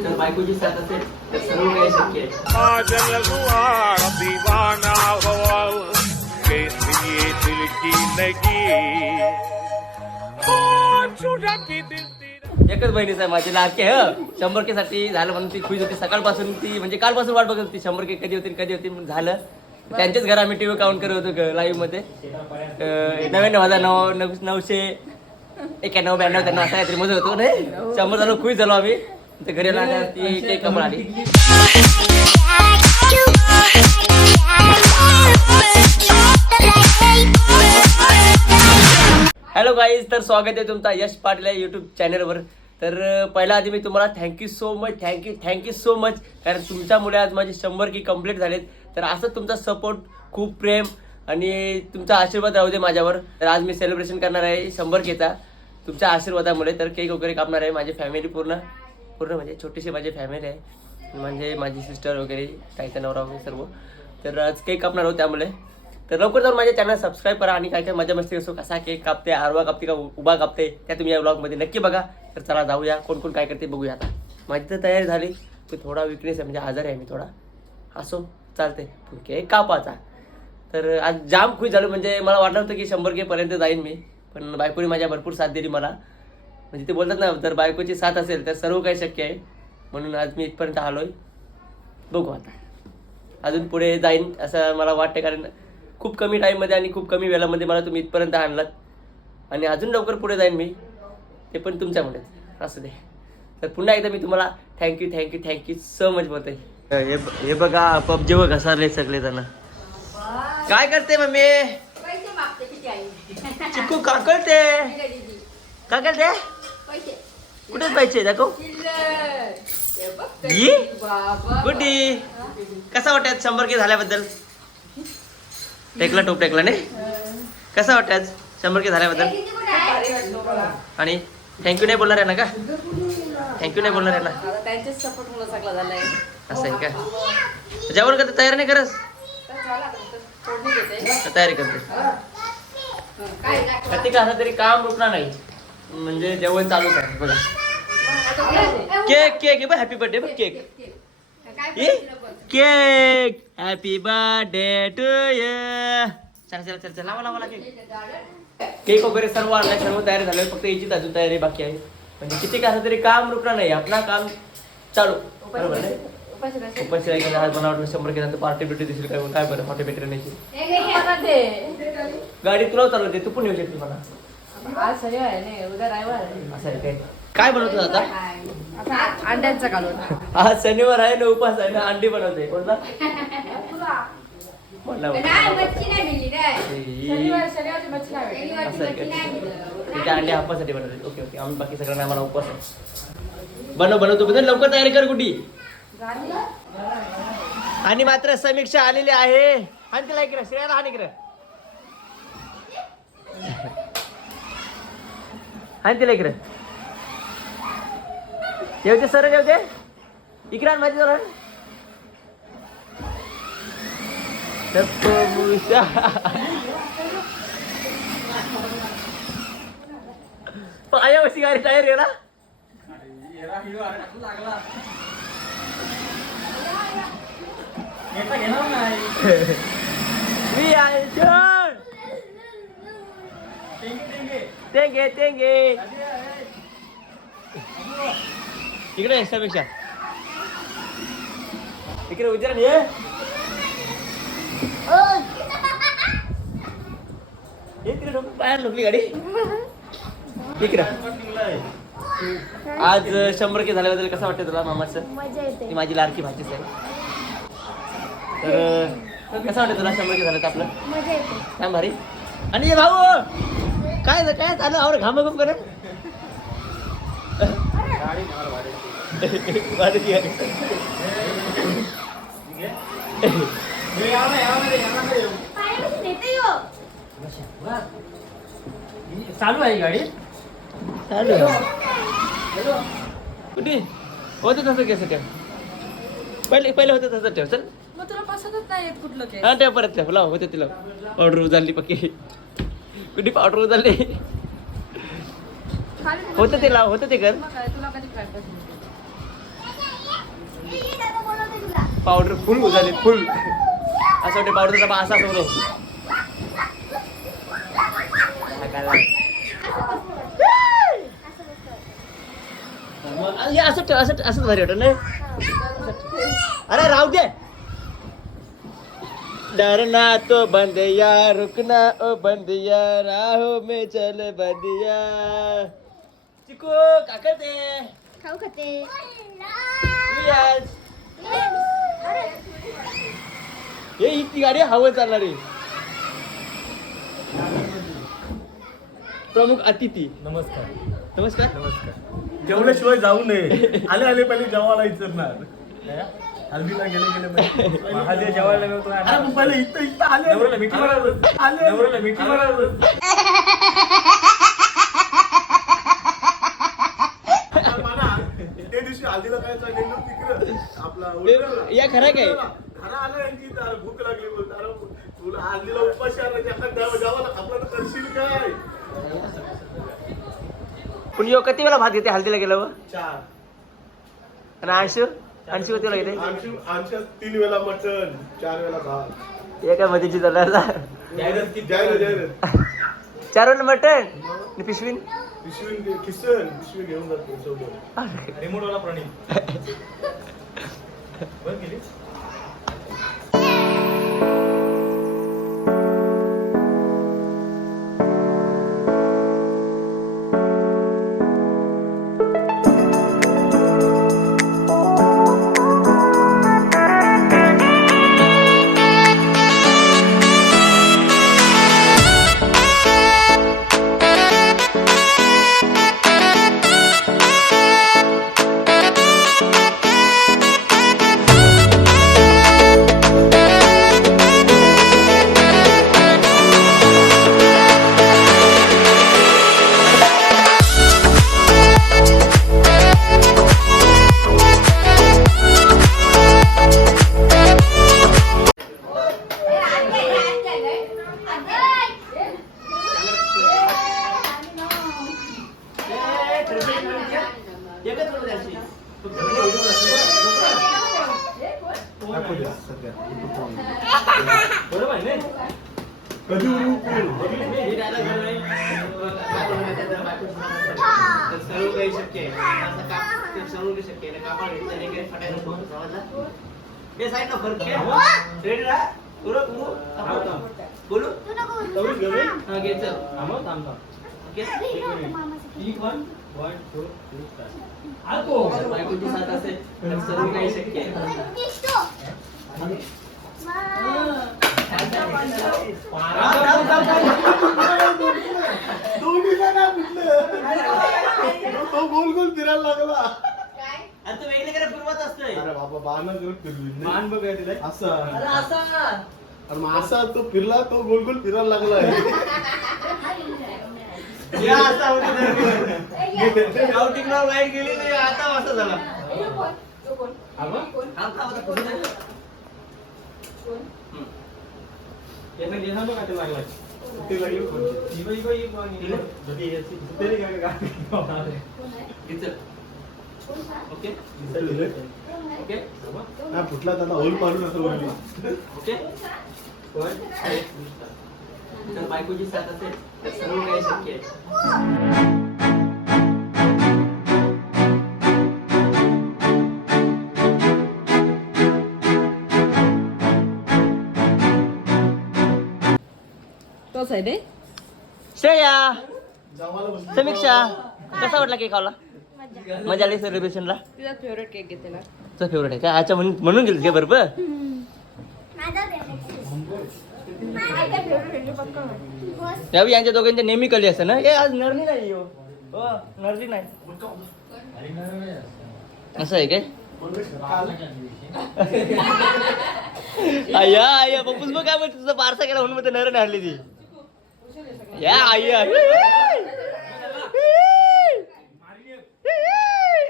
जर बायकोची साथ असेल तर सर्व काही शक्य आहे. एकच बहिणीच आहे माझी लाडकी आहे हं. शंभर के साठी झालं म्हणून ती खुश होती. सकाळपासून ती म्हणजे कालपासून वाट बघत होती. शंभर के कधी होती कधी होती म्हणून झालं. त्यांचेच घर आम्ही टीव्ही काउंट करत होतो लाईव्हमध्ये. नव्याण्णव हजार नऊ नऊ- नऊशे एक्याण्णव ब्याण्णव त्यांना असं काहीतरी मजा होतो नाही? शंभर झालो खुश झालो आम्ही. ते घरी ती केक कमळ आली. हॅलो गाईज तर स्वागत आहे तुमचा यश पाटील या यूट्यूब चॅनलवर तर पहिला आधी मी तुम्हाला thank you so much thank you thank you so much कारण तुमच्यामुळे आज माझे शंभर की कंप्लीट झालेत. तर असंच तुमचा सपोर्ट खूप प्रेम आणि तुमचा आशीर्वाद राहू दे माझ्यावर. तर आज मी सेलिब्रेशन करणार आहे शंभर केचा. तुमच्या आशीर्वादामुळे तर केक वगैरे कापणार आहे माझी फॅमिली पूर्ण. पूर्ण म्हणजे छोटीशी माझी फॅमिली आहे. म्हणजे माझी सिस्टर वगैरे ताईचा नवरा वगैरे सर्व. तर आज केक कापणार आहोत त्यामुळे. तर लवकर जाऊन माझ्या चॅनल सबस्क्राईब करा आणि काय काय मजा मस्ती असो कसा केक कापते आरवा कापते का उभा कापते त्या तुम्ही या ब्लॉगमध्ये नक्की बघा. तर चला जाऊया कोण कोण काय करते बघूया आता. माझी तर तयारी झाली. तो थोडा विकनेस आहे म्हणजे आजार आहे मी थोडा. असो चालते केक कापाचा तर आज जाम खुश झालो म्हणजे मला वाटलं होतं की शंभर केपर्यंत जाईन मी. पण बायकोने माझ्या भरपूर साथ दिली मला. म्हणजे ते बोलतात ना जर बायकोची साथ असेल तर सर्व काही शक्य आहे. म्हणून आज मी इथपर्यंत आलोय. बघू आता. अजून पुढे जाईन असं मला वाटतं कारण खूप कमी टाईममध्ये आणि खूप कमी वेळामध्ये मला तुम्ही इथपर्यंत आणलात. आणि अजून लवकर पुढे जाईन मी. ते पण तुमच्यामुळेच असू दे. तर पुन्हा एकदा मी तुम्हाला thank you thank you thank you so much बोलते हे हे बघा पबजी व घसारले सगळे जण काय करते मम्मी? पैसे मागते किती आई? चिकू का करते दिले. दीदी. का करते पैसे कुठे पाहिजे दाखव. गुड्डी कसा वाटत शंभर के झाल्याबद्दल? टेकला टोप टेकला नाही कसा वाटत शंभर के झाल्याबद्दल? आणि थँक्यू नाही बोलणार आहे ना का? थँक्यू नाही बोलणार आहे ना? आता त्यांचेच सपोर्ट मुलं सगळं झालंय. असं आहे का? जेवण करते तयारी नाही करस का तयारी करते. असं तरी काम रुकणार नाही. म्हणजे जेवण चालूच आहे बघा. केक केक बघ हॅपी बर्थडे बघ cake. Cake happy birthday to you चला चला चला चला लावा लावा केक केक वगैरे सर्व आणलाय सर्व तयारी झालं फक्त याचीच अजून तयारी बाकी आहे म्हणजे किती काय असं तरी काम रुकणार नाही आपला काम चालू बरोबर नाही उपाशी आहे की आज बनावट शंभर केल्यानंतर पार्टी बिर्टी दिसेल काय काय बरं हॉटेल हे हे. आता दे. गाडी तुला चालवते तू पण येऊ शकते मला आज शनिवार आहे नाही उद्या रविवार आहे. असं आहे काय? काय बनवतो आता आता अंड्यांचा कालवण आज शनिवार आहे ना उपास आहे ना अंडी बनवते. कोणता? म्हणला नाही, मच्छी नाही मिळली रे. शनिवार शनिवारची मच्छी नाही भेटली. शनिवारची असं आहे मच्छी नाही का? मिळत. त्या अंडे हापासाठी बनवते. Okay okay. आम्ही बाकी सगळ्यांना आम्हाला उपवास आहे. बनव बनवतो बदल लवकर तयारी कर कुठी? झाली? आणि मात्र समीक्षा आलेली आहे. आणि तिला इकडे श्रेयाला आणि इकडे. आणि तिला इकडे येऊ सर येऊ दे इकडे आण माझी जरा टप्पूशा. पायावशी गाडी टायर गेला मी आहे तेंगे तेंगे. इकडे समीक्षा. इकडे उजरा ये. पायाला ढोकली गाडी. इकडे. आज शंभर के झाल्याबद्दल कसं वाटतं तुला मामाचं? मजा येते. ती माझी लाडकी भाचीच आहे. तर कसं वाटतं तुला शंभर के झालं तर आपलं? मजा येते. काय भारी. आणि ये भाऊ! काय झालं- काय झालं? आवर घाम घाम करत. चालू आहे गाडी. चालू कुठे? होतं तसं कसं काय पहिले पहिले होतं तसं ठेव चल. मग तुला पसंतच नाही येत कुठलं हा ठेव परत ठेव. लाव होते तिला पावडर उचलली पक्की. कुठे पावडर उचलली खाली होतं ते लाव होतं ते कर. पावडर फुल झाली फुल असं वाटतं पावडरचा डबा असा असतो असं ठेव, असं असंच भारी वाटत नाही अरे राहू दे. डरना तो बंदिया रुकना ओ बंदिया राहो में चल बंदिया। चिको काका ते खाऊ खाते यस हे इतकी गाडी हवं चालणारी। प्रमुख अतिथी। नमस्कार। नमस्कार। नमस्कार। जेवल्याशिवाय जाऊ नये. आले आले पहिले जेवायला विचारणार. हल्दीला गेले गेले पहिले. महादेव जेवायला मिळतो अरे पहिले इथं इथं आले नवऱ्याला मिठी मारायला. आले नवऱ्याला मिठी त्या दिवशी हल्दीला काय चाललेलं तिकडं? आपला या खरं काय? खरं आलं भूक लागली बोलतो अरे तुला हल्दीला उपाशी करशील काय? पण यो किती वेळा भात घेते हल्दीला गेल्यावर? चार. आणि अंशू किती वेळा घेते आमची आमच्या तीन वेळा मटन चार वेळा भात. एका मधीची दलाला जाहिरात जाहिरात चार वेळा मटण? आणि पिशवीन? पिशवी घे- खिसन पिशवी घेऊन जातो सोबत. रिमोटवाला प्राणी बंद केली? शक्य आहे असं का- काही शक्य आहे कापड घेतलं नाही काही फटायला सोडून समजलं? हे साईड ना फरक आहे. रेडी राहा. उरक, उरक. बोलू तरी घरी हा घे चल थांबव, थांब. Okay One, two, three, start. जर बायकोची साथ असेल तर सर्व काही शक्य आहे दोन्ही जण कुठलं तो गोल गोल फिरायला लागला आणि तू वेगळीकडे फिरवत असतोय अरे बाबा बाण जर फिरली मान बघ काय तिला. असा अरे असा अरे मग असा तो फिरला तो गोल गोल फिरायला लागलाय या असा आउटिंगला लाइट गेली नाही आता असा झाला हा बघ. थांब, थांब, आता पुढे नाही. हम्म. यांना घे सांगतो का ते लागलाय. ते लागली कोणती? ही बघ, ही बघ, ही बघ, ही बघ. जरी याची- तरी काय काय काय. घे चल. ओके दिसलं? ओके? हा फुटला त्याला होल पाडून असं वरली ओके? वन तर बायकोची साथ असेल तर सर्व काही शक्य आहे. तोच आहे? रे श्रेया समीक्षा कसा वाटला केक खावला मजा. आली सेलिब्रेशनला तुझा फेवरेट केक घेतलेला तुझा फेवरेट आहे. का अच्छा म्हणून म्हणून गेली का बरोबर? यावी यांच्या दोघांच्या नेहमी कली असते ना? ए आज नरली नाही यो हो. नरली नाही. असं आहे काय? आया आया पप्पूस बघ काय म्हणते तुझा बारसा केला म्हणून मग ते नर नाही हरली ती. या आया.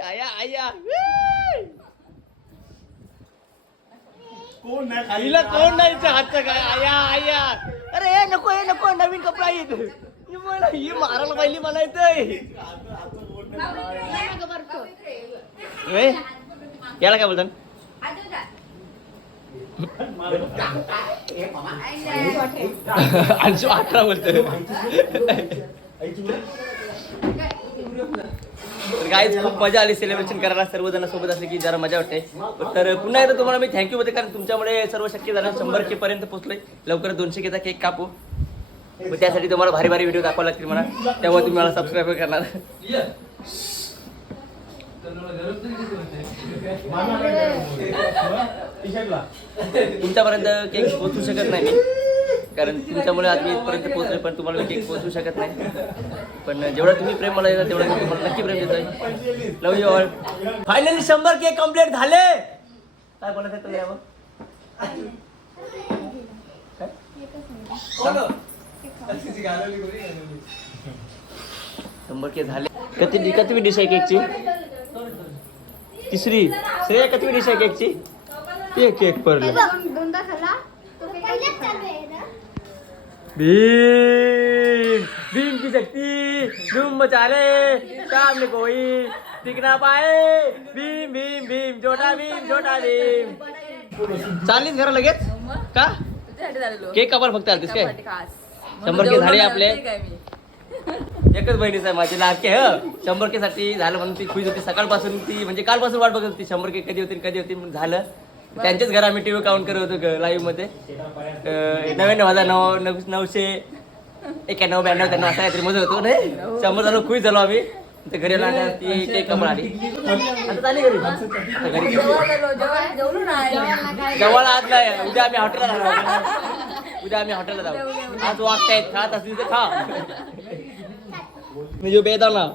आया आया. कोण नाही खाली. हिला कोण नाही इथे हातचं काय आया आया. अरे हे नको हे नको नवीन कपडा येत ही मला ही मारायला पाहिली मला येतंय ए, याला काय बोलतात अंशू अठरा बोलतोय. गाईज खूप मजा आली सेलिब्रेशन करायला. सर्वजण सोबत असले की जरा मजा वाटते. तर पुन्हा एकदा तुम्हाला मी थँक्यू होते कारण तुमच्यामुळे सर्व शक्य झालं. शंभर के पर्यंत पोहोचलोय. लवकर दोनशे केचा केक कापू. मग त्यासाठी तुम्हाला भारी भारी व्हिडिओ दाखवा लागतील मला. तेव्हा तुम्ही मला सबस्क्राईब करणार. तुमच्यापर्यंत केक पोहोचू शकत नाही मी. कारण तुमच्यामुळे आज मी इथपर्यंत पोहोचले पण तुम्हाला मी केक पोहोचू शकत नाही. पण जेवढं तुम्ही प्रेम मला देता तेवढं मी तुम्हाला नक्की प्रेम देतोय. लव यू ऑल फायनली शंभर केक कंप्लीट झाले! काय बोलत आहे तुम्ही शंभर केक झाले. कती कतवी डिश आहे केकची तिसरी. श्रेया कितवी डिश आहे केकची एक केक पडले भीम भीम की शक्ति धूम मचाले सामने कोई टिकना पाए। भीम भीम भीम छोटा भीम छोटा भीम। चाललीस घरा लगेच? का? केक कापायला फक्त आलतीस काय? शंभर के झाले आपले. एकच बहिणीच आहे माझी लाडके ह. शंभर के साठी झालं म्हणून ती खुश होती. सकाळपासून ती म्हणजे कालपासून वाट बघत होती. शंभर के कधी होती कधी होती म्हणून झालं. त्यांच्याच घर आम्ही टीव्ही काउंट करत होतो लाईव्हमध्ये. नव्याण्णव हजार नऊ नऊ- नऊशे एक्याण्णव ब्याण्णव त्यांना असा काहीतरी मजा होतो नाही शंभर झालो खुश झालो आम्ही. तर घरी आला ती केक आली. आता चालली घरी. घरी जवळ आज नाही उद्या आम्ही हॉटेलला जाऊ. उद्या आम्ही हॉटेलला जाऊ. आज वागतायत खात असली तर खा. म्हणजे जो बेदाना.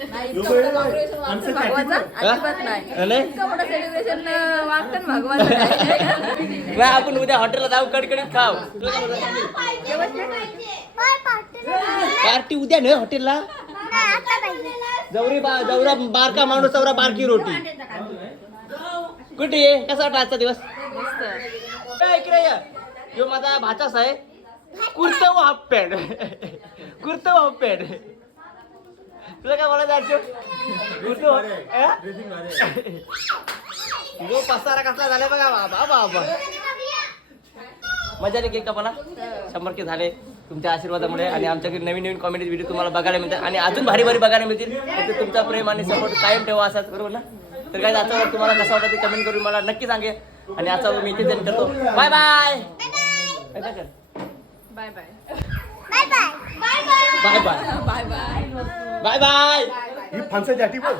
आपण उद्या हॉटेलला जाऊ कडकडीत खाव पार्टी उद्या नाही हॉटेलला जवरी बा जवरा बारका माणूस चौरा बारकी रोटी. कुठे कसा वाटला आजचा दिवस? इकडे माझा भाचाच आहे. Kurta half pant kurta half pant तुला काय बोलायचं अर्जुन कुर्ता व- अं? जो पसारा कसला झाला बघा बाबा बाबा. मजा आली केक कापाला शंभर के झाले तुमच्या आशीर्वादामुळे आणि आमच्याकडे नवीन नवीन कॉमेडी व्हिडिओ तुम्हाला बघायला मिळतात आणि अजून भारी भारी बघायला मिळतील. फक्त तुमचा प्रेम आणि सपोर्ट कायम ठेवा असाच बरोबर ना? तर काय आजचा vlog तुम्हाला कसा वाटतं ते कमेंट करून मला नक्की सांगे. आणि आजचा vlog मी इथे करतो. Bye bye bye bye bye bye bye bye bye bye bye bye ही फणसाची आठी बघ.